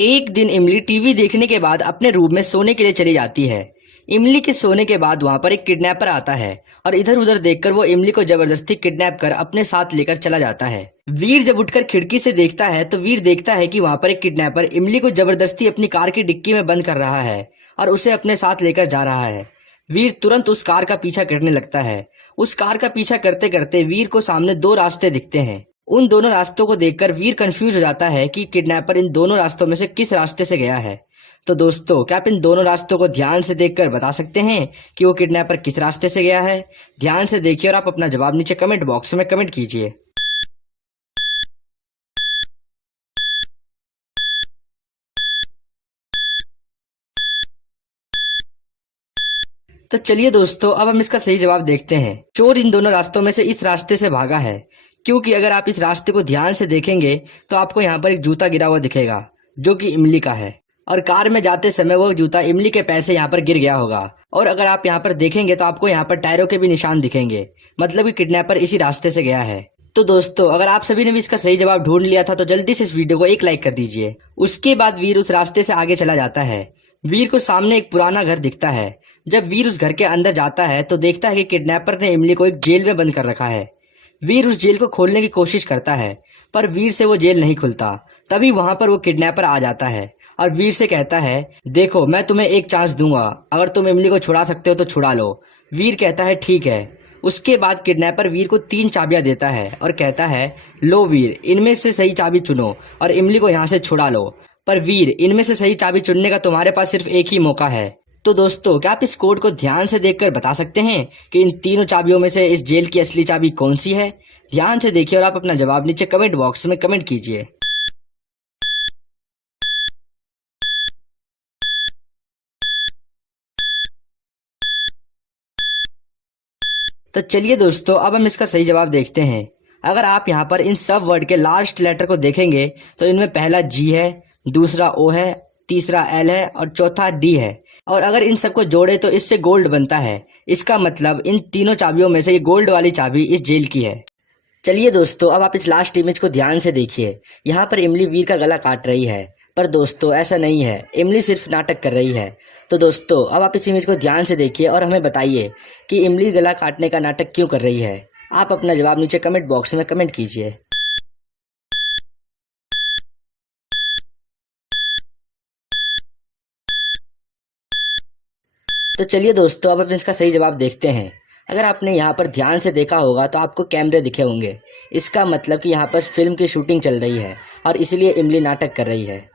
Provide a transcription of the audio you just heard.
एक दिन इमली टीवी देखने के बाद अपने रूम में सोने के लिए चली जाती है। इमली के सोने के बाद वहां पर एक किडनैपर आता है और इधर उधर देखकर वो इमली को जबरदस्ती किडनैप कर अपने साथ लेकर चला जाता है। वीर जब उठकर खिड़की से देखता है तो वीर देखता है कि वहां पर एक किडनैपर इमली को जबरदस्ती अपनी कार की डिक्की में बंद कर रहा है और उसे अपने साथ लेकर जा रहा है। वीर तुरंत उस कार का पीछा करने लगता है। उस कार का पीछा करते करते वीर को सामने दो रास्ते दिखते हैं। उन दोनों रास्तों को देखकर वीर कंफ्यूज हो जाता है कि किडनैपर इन दोनों रास्तों में से किस रास्ते से गया है। तो दोस्तों, क्या आप इन दोनों रास्तों को ध्यान से देखकर बता सकते हैं कि वो किडनैपर किस रास्ते से गया है? ध्यान से देखिए और आप अपना जवाब नीचे कमेंट बॉक्स में कमेंट कीजिए। तो चलिए दोस्तों, अब हम इसका सही जवाब देखते हैं। चोर इन दोनों रास्तों में से इस रास्ते से भागा है, क्योंकि अगर आप इस रास्ते को ध्यान से देखेंगे तो आपको यहाँ पर एक जूता गिरा हुआ दिखेगा जो कि इमली का है, और कार में जाते समय वो जूता इमली के पैर से यहाँ पर गिर गया होगा। और अगर आप यहाँ पर देखेंगे तो आपको यहाँ पर टायरों के भी निशान दिखेंगे, मतलब कि किडनैपर इसी रास्ते से गया है। तो दोस्तों, अगर आप सभी ने भी इसका सही जवाब ढूंढ लिया था तो जल्दी से इस वीडियो को एक लाइक कर दीजिए। उसके बाद वीर उस रास्ते से आगे चला जाता है। वीर को सामने एक पुराना घर दिखता है। जब वीर उस घर के अंदर जाता है तो देखता है कि किडनैपर ने इमली को एक जेल में बंद कर रखा है। वीर उस जेल को खोलने की कोशिश करता है, पर वीर से वो जेल नहीं खुलता। तभी वहां पर वो किडनैपर आ जाता है और वीर से कहता है, देखो मैं तुम्हें एक चांस दूंगा, अगर तुम इमली को छुड़ा सकते हो तो छुड़ा लो। वीर कहता है ठीक है। उसके बाद किडनैपर वीर को 3 चाबियां देता है और कहता है, लो वीर, इनमें से सही चाबी चुनो और इमली को यहाँ से छुड़ा लो। पर वीर, इनमें से सही चाबी चुनने का तुम्हारे पास सिर्फ एक ही मौका है। तो दोस्तों, क्या आप इस कोड को ध्यान से देखकर बता सकते हैं कि इन तीनों चाबियों में से इस जेल की असली चाबी कौन सी है? ध्यान से देखिए और आप अपना जवाब नीचे कमेंट बॉक्स में कमेंट कीजिए। तो चलिए दोस्तों, अब हम इसका सही जवाब देखते हैं। अगर आप यहाँ पर इन सब वर्ड के लास्ट लेटर को देखेंगे तो इनमें पहला जी है, दूसरा ओ है, तीसरा एल है और चौथा डी है। और अगर इन सबको जोड़े तो इससे गोल्ड बनता है। इसका मतलब इन तीनों चाबियों में से ये गोल्ड वाली चाबी इस जेल की है। चलिए दोस्तों, अब आप इस लास्ट इमेज को ध्यान से देखिए। यहाँ पर इमली वीर का गला काट रही है, पर दोस्तों ऐसा नहीं है, इमली सिर्फ नाटक कर रही है। तो दोस्तों, अब आप इस इमेज को ध्यान से देखिए और हमें बताइए कि इमली गला काटने का नाटक क्यों कर रही है। आप अपना जवाब नीचे कमेंट बॉक्स में कमेंट कीजिए। तो चलिए दोस्तों, अब हम इसका सही जवाब देखते हैं। अगर आपने यहाँ पर ध्यान से देखा होगा तो आपको कैमरे दिखे होंगे। इसका मतलब कि यहाँ पर फिल्म की शूटिंग चल रही है और इसलिए इमली नाटक कर रही है।